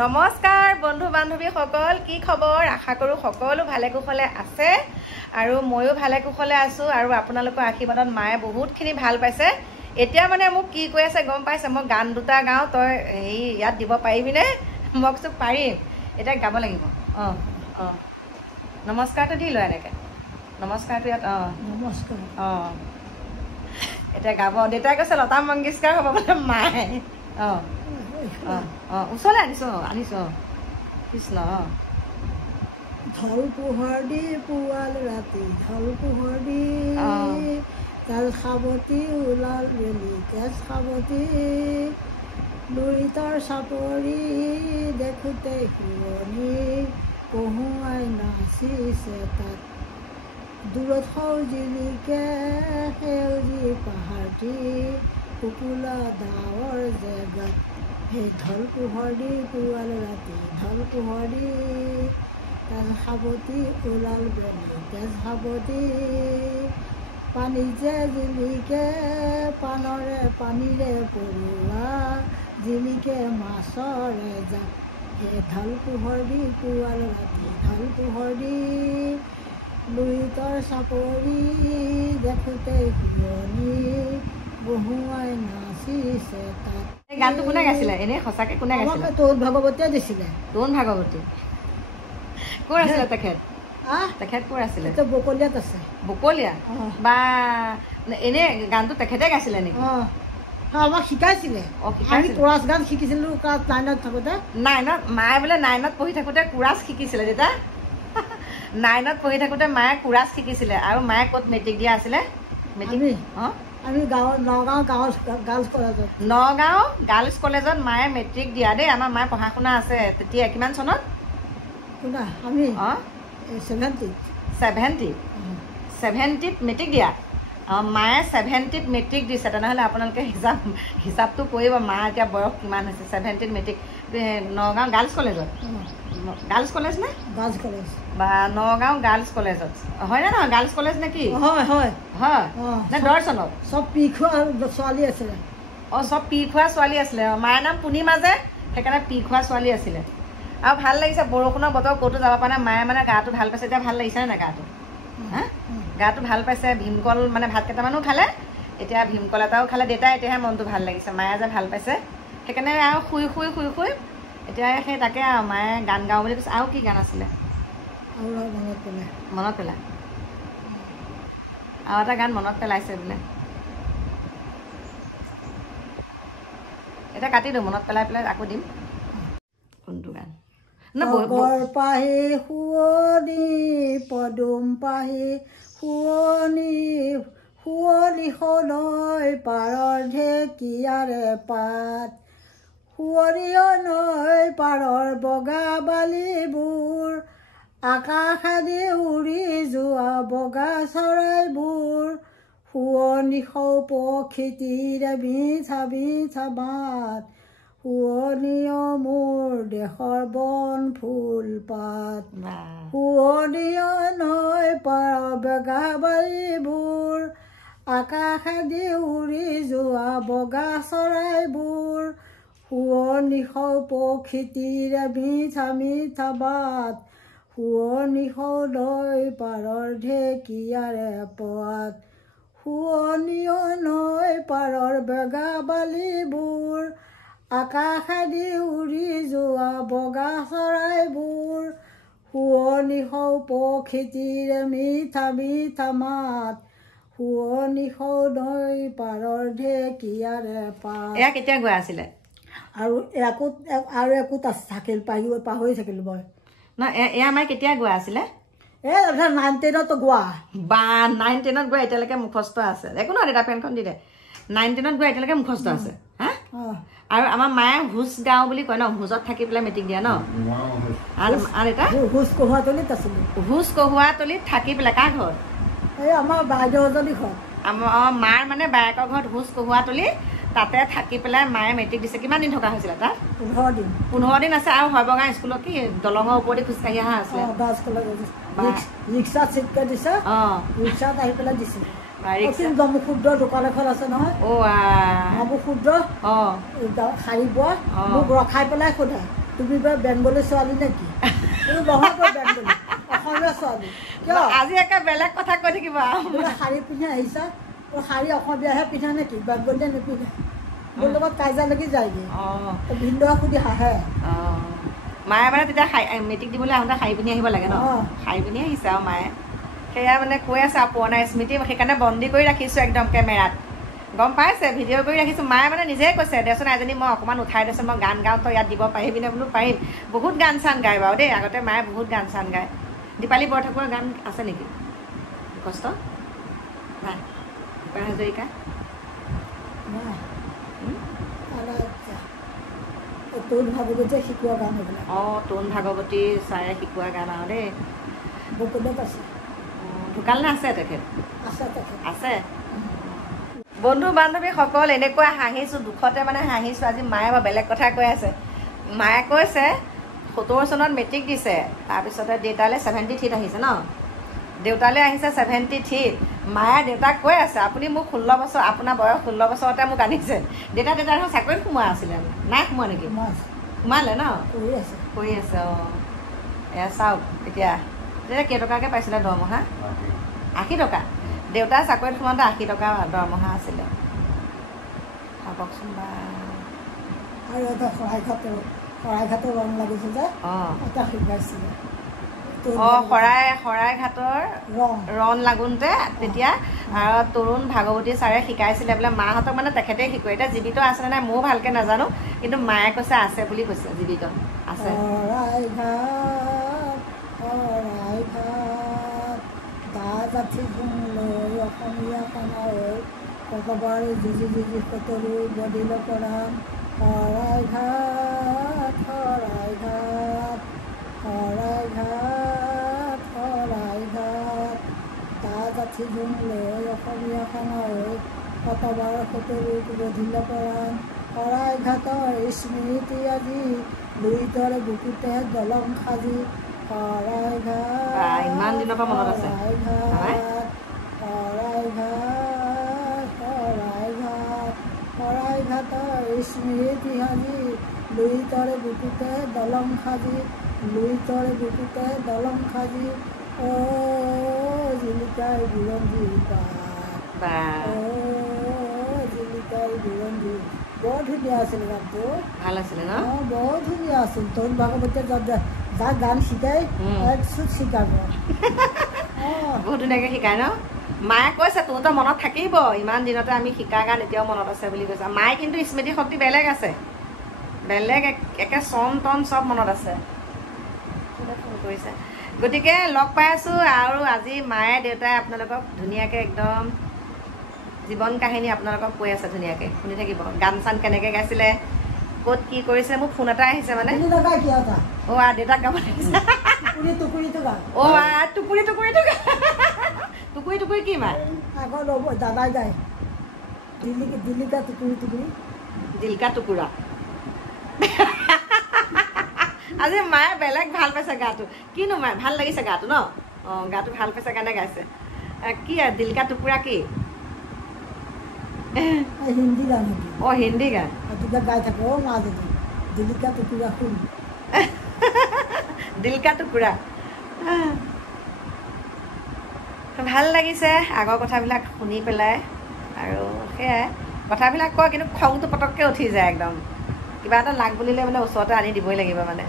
নমস্কাৰ বন্ধু বান্ধৱী সকল কি খবৰ আশা কৰো সকলো ভালে কুশলে আছে আৰু ময়ো ভালে কুশলে আছো আৰু আপোনালোকৰ আশীৰ্বাদত মায়ে বহুতখিনি ভাল পাইছে এতিয়া মানে মোক কি কৈ আছে গম পাইছে মই গান দুটা গাও তই এই ইয়াত দিব পাৰিবিনে মই কৈছো পাৰিম এটা গাব লাগিব নমস্কাৰটো দি লয় এনেকে নমস্কাৰটো ইয়াত নমস্কাৰ এটা গাব দেউতাই কৈছে লতা মংগেশকাৰ হ'ব বোলে মায়ে ওচৰলৈ আনিছো কৃষ্ণ ঢল পোহৰ দি পুৱাল ৰাতি ঢল পোহৰ দি তেজ সাৱতি ওলাল বেলি তেজ সাৱতি লুৰিতৰ চাপৰি দেখোঁতে শুৱনি কহুৱাই নাচিছে তাত দূৰত সৌজিলিকে সেউজী পাহাৰটি কুকুলা ডাৱৰ জেগাত সেই ঢল পোহৰ দি পুৱাল ৰাতি ঢল পোহৰ দি তেজ সাৱতি ওলাল বেলি তেজ সাৱতি পানী যে জিলিকে পানৰে পানীৰে পৰুৱা জিলিকে মাছৰে জাক সেই ঢল পোহৰ দি পুৱাল ৰাতি ঢল পোহৰ দি লুৰিতৰ চাপৰি দেখোঁতে শুৱনি বহুৱাই নাচিছে তাত এই গানটো কোনে গাইছিলে এনে সঁচাকে কোনে গাইছিলে তৰুণ ভাগৱতীয়ে দিছিলে তৰুণ ভাগৱতী ক'ৰ আছিলে তেখেত ক'ৰ আছিলে বকলীয়াত আছে বকলীয়া বা এনে গানটো তেখেতে গাইছিলে নেকি আমাক শিকাইছিলে আমি কোৰাছ গান শিকিছিলো ক্লাছ 9ত থাকোঁতে নাইনত মায়ে বোলে 9ত পঢ়ি থাকোঁতে কোৰাছ শিকিছিলে দেউতা 9ত পঢ়ি থাকোঁতে মায়ে কোৰাছ শিকিছিলে আৰু মায়ে ক'ত মেট্ৰিক দিয়া আছিলে মেট্ৰিক আমি নগাঁও গাৰ্লছ কলেজত নগাঁও গাৰ্লছ কলেজত মায়ে মেট্ৰিক দিয়া দেই আমাৰ মায়ে পঢ়া শুনা আছে তেতিয়া কিমান চনত শুনা আমি 70ত মেট্ৰিক দিয়া মায়ে 70ত মেট্ৰিক দিছে তেনেহ'লে আপোনালোকে হিচাপটো কৰিব মা এতিয়া বয়স কিমান হৈছে 70ত মেট্ৰিক নগাঁও গাৰ্লছ কলেজত গাৰ্লছ কলেজ নে গাৰ্লছ কলেজ বা নগাঁও গাৰ্লছ কলেজত হয়নে নহয় গাৰ্লছ কলেজ নে কি হয় হয় হয় নে দৰ্শনত চব পি খোৱা ছোৱালী আছিলে চব পি খোৱা ছোৱালী আছিলে মাৰ নাম পূৰ্ণিমা যে সেইকাৰণে পি খোৱা ছোৱালী আছিলে আৰু ভাল লাগিছে বৰষুণৰ বতৰ ক'তো যাব পৰা নাই মায়ে মানে গাটো ভাল পাইছে এতিয়া ভাল লাগিছে নে গাটো গাটো ভাল পাইছে ভীমকল মানে ভাত কেইটামানো খালে এতিয়া ভীমকল এটাও খালে দেউতাই এতিয়াহে মনটো ভাল লাগিছে মায়ে যে ভাল পাইছে সেইকাৰণে আৰু শুই এতিয়া সেই তাকে আৰু মায়ে গান গাওঁ বুলি কৈছে আৰু কি গান আছিলে মনত পেলাই আৰু এটা গান মনত পেলাইছে বোলে এতিয়া কাটি দিওঁ মনত পেলাই আকৌ দিম কোনটো গান পাহি শুৱনি পদুম পাহি শুৱনি শুৱনি সনৈ পাৰৰ ঢেকীয়াৰে পাত শুৱনি নৈ পাৰৰ বগা বালিবোৰ আকাশেদি উৰি যোৱা বগা চৰাইবোৰ শুৱনি সৌ পক্ষীটিৰে মিঠা মিঠা মাত শুৱনিও মোৰ দেশৰ বন ফুল পাত শুৱনিও নৈ পাৰৰ বগা বালিবোৰ আকাশেদি উৰি যোৱা বগা চৰাইবোৰ শুৱনি সৌ পক্ষীটিৰে মিঠা মিঠা মাত শুৱনি সৌ নৈ পাৰৰ ঢেকীয়াৰে পাত শুৱনিও নৈ পাৰৰ বগা বালিবোৰ আকাশেদি উৰি যোৱা বগা চৰাইবোৰ শুৱনি সৌ পক্ষীটিৰে মিঠা মিঠা মাত শুৱনি সৌ নৈ পাৰৰ ঢেকীয়াৰে পাত এয়া কেতিয়া গোৱা আছিলে আৰু একোত থাকিল পাহৰি থাকিলো মই এয়া আমাৰ কেতিয়া গোৱা আছিলে 9-10ত গোৱা বা 9-10ত গোৱা এতিয়ালৈকে মুখস্থ আছে একো নহয় দেউতা পেনখন দি দে 9-10ত গোৱা এতিয়ালৈকে মুখস্থ আছে হা আৰু আমাৰ মায়ে হুচ গাওঁ বুলি কয় ন হুচত থাকি পেলাই মেট্ৰিক দিয়া ন আৰু এটা হুচ কহুৱাতলিত আছিলে হুচ কহুৱাতলিত থাকি পেলাই কাৰ ঘৰত এই আমাৰ বাইদেউ এজনী ঘৰত মাৰ মানে বায়েকৰ ঘৰত হুচ কহুৱাতলি তাতে থাকি পেলাই মায়ে মেট্ৰিক দিছে কিমান দিন থকা হৈছিলে তাত 15 দিন আছে আৰু হয়বগা স্কুলত কি দলঙৰ ওপৰতে খোজকাঢ়ি অহা আছিলে ৰিক্সাত চিটকে দিছে ৰিক্সাত আহি পেলাই দিছে ক্ষুদ্ৰ দোকান এখন আছে নহয় ক্ষুদ্ৰ শাৰী বোৱা মোক ৰখাই পেলাই সোধে তুমি বাৰু বেংগলী ছোৱালী নেকি? তুমি নহয় বেংগলী, অসমীয়া ছোৱালী। কিয় আজি একে বেলেগ কথা কৈ থাকিব শাৰী পিন্ধি আহিছা? শাৰী অসমীয়াহে পিন্ধা নেকি? বেংগলীয়ে নিপিন্ধে। মোৰ লগত কাজিয়া লাগি যায়গৈ। ভিনদেউক সুধি হাঁহে। মায়ে মানে তেতিয়া মেট্ৰিক দিবলৈ আহোঁতে শাৰী পিন্ধি আহিব লাগে ন? শাৰী পিন্ধি আহিছে আৰু মায়ে সেয়া মানে কৈ আছে আৰু পুৰণা স্মৃতি। সেইকাৰণে বন্দী কৰি ৰাখিছোঁ একদম কেমেৰাত, গম পাইছে? ভিডিঅ' কৰি ৰাখিছোঁ। মায়ে মানে নিজেই কৈছে দেচোন এজনী মই অকণমান উঠাই দেচোন, মই গান গাওঁ, তই ইয়াত দিব পাৰিবিনে? বোলো পাৰিম। বহুত গান চান গায় বাৰু দেই, আগতে মায়ে বহুত গান চান গায়। দীপালী বৰঠাকুৰৰ গান আছে নেকি কষ্ট? নাই। ভূপেন হাজৰিকা তৰুণ ভাগৱতীয়ে শিকোৱা গান এইবিলাক। তৰুণ ভাগৱতী ছাৰে শিকোৱা গান আৰু দেই। বকুলত আছে। ঢুকাল নে আছে তেখেত? আছে। বন্ধু বান্ধৱীসকল এনেকুৱা হাঁহিছোঁ, দুখতে মানে হাঁহিছোঁ। আজি মায়ে মই বেলেগ কথা কৈ আছে। মায়ে কৈছে 70 চনত মেট্ৰিক দিছে, তাৰপিছতে দেউতালৈ 73 আহিছে ন? দেউতালৈ আহিছে 73। মায়ে দেউতাক কৈ আছে আপুনি মোক 16 বছৰ, আপোনাৰ বয়স 16 বছৰতে মোক আনিছে। দেউতা দেখোন চাকৰিত সোমোৱা আছিলে, নাই সোমোৱা নেকি? সোমালে ন? কৰি আছে। এয়া চাওক এতিয়া কেইটকাকৈ পাইছিলে দৰমহা? 80 টকা। দেউতাৰ চাকৰিত সোমাওঁতে 80 টকা দৰমহা আছিলে। ভাবকচোন বা। আৰু এটা শৰাইঘাটৰ ৰং লাগিছে যে এটা শিকাইছিলে। শৰাইঘাটৰ ৰণ লাগুনতে তেতিয়া আৰু তৰুণ ভাগৱতী ছাৰে শিকাইছিলে বোলে। মাহঁতক মানে তেখেতে শিকোৱা। এতিয়া জীৱিত আছেনে নাই ময়ো ভালকৈ নাজানো, কিন্তু মায়ে কৈছে আছে বুলি কৈছে, জীৱিত আছে। অসমীয়া কণাৰ ককবাৰ যুঁজি যুঁজি সতৰু বদিল পৰা শৰাইঘাট শৰাইঘাট শৰাইঘাট শৰাইঘাট তাজাঠি জোং লৈ অসমীয়া কণাৰ ককবাৰ সতৰু বদিল পৰা শৰাইঘাটৰ স্মৃতি আজি লুইতৰ বুকুতে দলং সাজি শৰাইঘাট ইমান দিনৰ পৰা মনত আছে। শৰাইঘাটৰ স্মৃতি সাজি লুইতৰ বুকুতে দলং সাজি লুইতৰ বুকুতে দলং সাজি জিলিকাই বুৰঞ্জী জিলিকাই বুৰঞ্জী। বৰ ধুনীয়া আছিল গানটো। ভাল আছিলে ন? বৰ ধুনীয়া আছিল। তৰুণ ভাগৱতীয়ে যাক গান শিকাই চুট শিকাব। বহুত ধুনীয়াকৈ শিকায় ন? মায়ে কৈছে তহঁতৰ মনত থাকিব, ইমান দিনতে আমি শিকা গান এতিয়াও মনত আছে বুলি কৈছে। মায়ে কিন্তু স্মৃতি শক্তি বেলেগ আছে, বেলেগ একে চন টন চব মনত আছে। ফোন কৰিছে। গতিকে লগ পাই আছোঁ আৰু আজি মায়ে দেউতাই আপোনালোকক ধুনীয়াকৈ একদম জীৱন কাহিনী আপোনালোকক কৈ আছে ধুনীয়াকৈ, শুনি থাকিব। গান চান কেনেকৈ গাইছিলে, ক'ত কি কৰিছে। মোক ফোন এটা আহিছে মানে। দেউতাক গাব লাগিছে। টুকুৰি টুকুৰি কি মায়ে? দাদাই গায় দিলিকা টুকুৰি টুকুৰি। দিলকা টুকুৰা। আজি মায়ে বেলেগ ভাল পাইছে গাটো। কিনো মায়ে ভাল লাগিছে গাটো ন? গাটো ভাল পাইছে কাৰণে গাইছে। কি দিলকা টুকুৰা কি? হিন্দী গান। হিন্দী গান গাই থাকে। মাজতে দিলিকা টুকুৰা শুন। দিলকা টুকুৰা ভাল লাগিছে আগৰ কথাবিলাক শুনি পেলাই। আৰু সেয়াই কথাবিলাক কয়, কিন্তু খংটো পটককৈ উঠি যায় একদম। কিবা এটা লাগ বুলিলে মানে ওচৰতে আনি দিবই লাগিব মানে।